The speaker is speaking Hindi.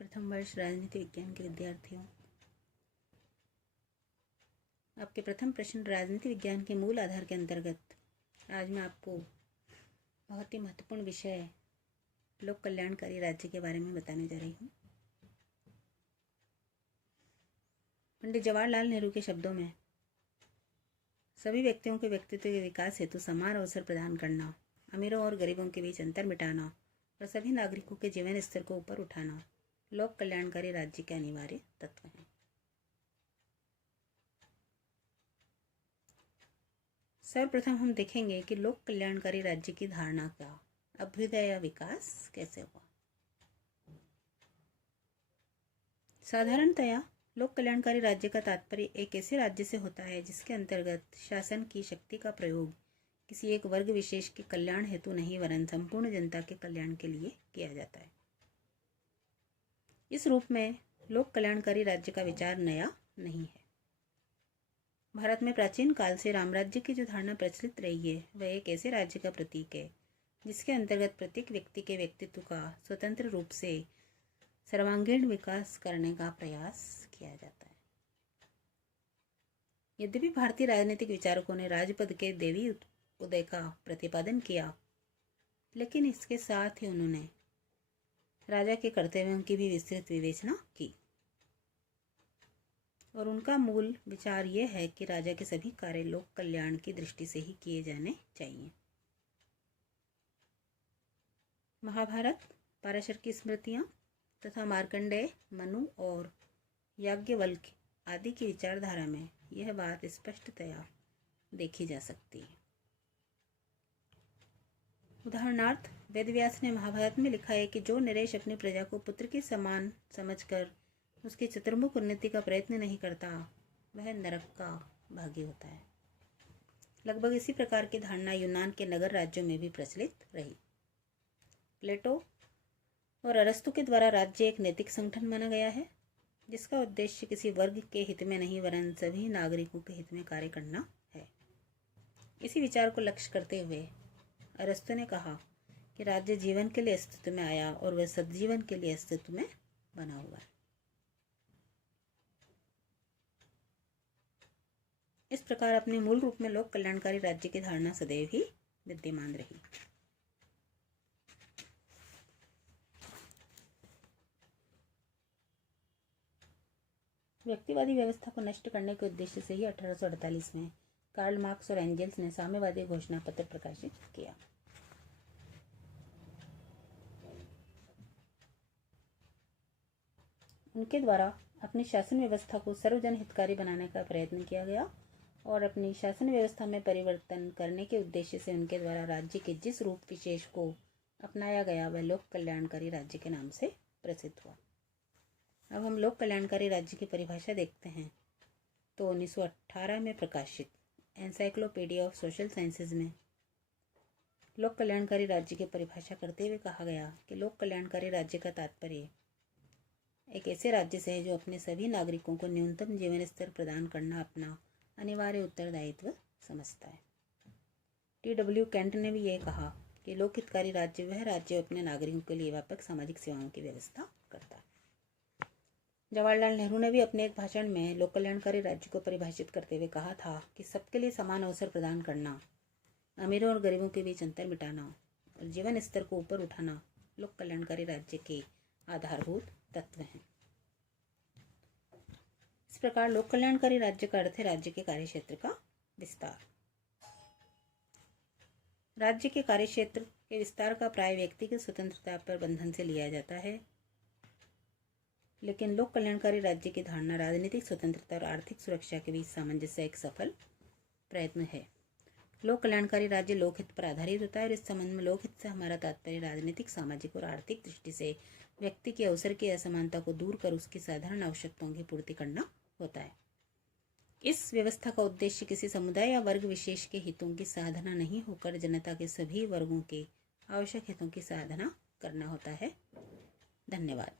प्रथम वर्ष राजनीति विज्ञान के विद्यार्थियों, आपके प्रथम प्रश्न राजनीति विज्ञान के मूल आधार के अंतर्गत आज मैं आपको बहुत ही महत्वपूर्ण विषय लोक कल्याणकारी राज्य के बारे में बताने जा रही हूँ। पंडित जवाहरलाल नेहरू के शब्दों में सभी व्यक्तियों के व्यक्तित्व के विकास हेतु समान अवसर प्रदान करना, अमीरों और गरीबों के बीच अंतर मिटाना और सभी नागरिकों के जीवन स्तर को ऊपर उठाना लोक कल्याणकारी राज्य के अनिवार्य तत्व हैं। सर्वप्रथम हम देखेंगे कि लोक कल्याणकारी राज्य की धारणा का अभ्युदय या विकास कैसे हुआ। साधारणतया लोक कल्याणकारी राज्य का तात्पर्य एक ऐसे राज्य से होता है जिसके अंतर्गत शासन की शक्ति का प्रयोग किसी एक वर्ग विशेष के कल्याण हेतु नहीं वरन संपूर्ण जनता के कल्याण के लिए किया जाता है। इस रूप में लोक कल्याणकारी राज्य का विचार नया नहीं है। भारत में प्राचीन काल से रामराज्य की जो धारणा प्रचलित रही है वह एक ऐसे राज्य का प्रतीक है जिसके अंतर्गत प्रत्येक व्यक्ति के व्यक्तित्व का स्वतंत्र रूप से सर्वांगीण विकास करने का प्रयास किया जाता है। यद्यपि भारतीय राजनीतिक विचारकों ने राजपद के दैवी उदय का प्रतिपादन किया, लेकिन इसके साथ ही उन्होंने राजा के कर्तव्यों की भी विस्तृत विवेचना की और उनका मूल विचार यह है कि राजा के सभी कार्य लोक कल्याण की दृष्टि से ही किए जाने चाहिए। महाभारत, पराशर की स्मृतियाँ तथा मार्कंडेय, मनु और याज्ञवल्क्य आदि की विचारधारा में यह बात स्पष्टतया देखी जा सकती है। उदाहरणार्थ, वेदव्यास ने महाभारत में लिखा है कि जो नरेश अपनी प्रजा को पुत्र के समान समझकर उसकी चतुर्मुख उन्नति का प्रयत्न नहीं करता वह नरक का भागी होता है। लगभग इसी प्रकार की धारणा यूनान के नगर राज्यों में भी प्रचलित रही। प्लेटो और अरस्तु के द्वारा राज्य एक नैतिक संगठन माना गया है जिसका उद्देश्य किसी वर्ग के हित में नहीं वरन सभी नागरिकों के हित में कार्य करना है। इसी विचार को लक्ष्य करते हुए अरस्तु ने कहा कि राज्य जीवन के लिए अस्तित्व में आया और वह सद्जीवन के लिए अस्तित्व में बना हुआ है। इस प्रकार अपने मूल रूप में लोक कल्याणकारी राज्य की धारणा सदैव ही विद्यमान रही। व्यक्तिवादी व्यवस्था को नष्ट करने के उद्देश्य से ही 1848 में कार्ल मार्क्स और एंजेल्स ने साम्यवादी घोषणा पत्र प्रकाशित किया। उनके द्वारा अपनी शासन व्यवस्था को सर्वजन हितकारी बनाने का प्रयत्न किया गया और अपनी शासन व्यवस्था में परिवर्तन करने के उद्देश्य से उनके द्वारा राज्य के जिस रूप विशेष को अपनाया गया वह लोक कल्याणकारी राज्य के नाम से प्रसिद्ध हुआ। अब हम लोक कल्याणकारी राज्य की परिभाषा देखते हैं तो 1918 में प्रकाशित एनसाइक्लोपीडिया ऑफ सोशल साइंसेज में लोक कल्याणकारी राज्य की परिभाषा करते हुए कहा गया कि लोक कल्याणकारी राज्य का तात्पर्य एक ऐसे राज्य से है जो अपने सभी नागरिकों को न्यूनतम जीवन स्तर प्रदान करना अपना अनिवार्य उत्तरदायित्व समझता है। T.W. केंट ने भी यह कहा कि लोक हितकारी राज्य वह राज्य अपने नागरिकों के लिए व्यापक सामाजिक सेवाओं की व्यवस्था करता है। जवाहरलाल नेहरू ने भी अपने एक भाषण में लोक कल्याणकारी राज्य को परिभाषित करते हुए कहा था कि सबके लिए समान अवसर प्रदान करना, अमीरों और गरीबों के बीच अंतर मिटाना और जीवन स्तर को ऊपर उठाना लोक कल्याणकारी राज्य के आधारभूत तत्व हैं। इस प्रकार लोक कल्याणकारी राज्य का अर्थ है राज्य के कार्यक्षेत्र का विस्तार। राज्य के कार्यक्षेत्र के विस्तार का प्राय व्यक्तिगत स्वतंत्रता पर बंधन से लिया जाता है, लेकिन लोक कल्याणकारी राज्य की धारणा राजनीतिक स्वतंत्रता और आर्थिक सुरक्षा के बीच सामंजस्य एक सफल प्रयत्न है। लोक कल्याणकारी राज्य लोकहित पर आधारित होता है और इस संबंध में लोकहित से हमारा तात्पर्य राजनीतिक, सामाजिक और आर्थिक दृष्टि से व्यक्ति के अवसर की असमानता को दूर कर उसकी साधारण आवश्यकताओं की पूर्ति करना होता है। इस व्यवस्था का उद्देश्य किसी समुदाय या वर्ग विशेष के हितों की साधना नहीं होकर जनता के सभी वर्गों के आवश्यक हितों की साधना करना होता है। धन्यवाद।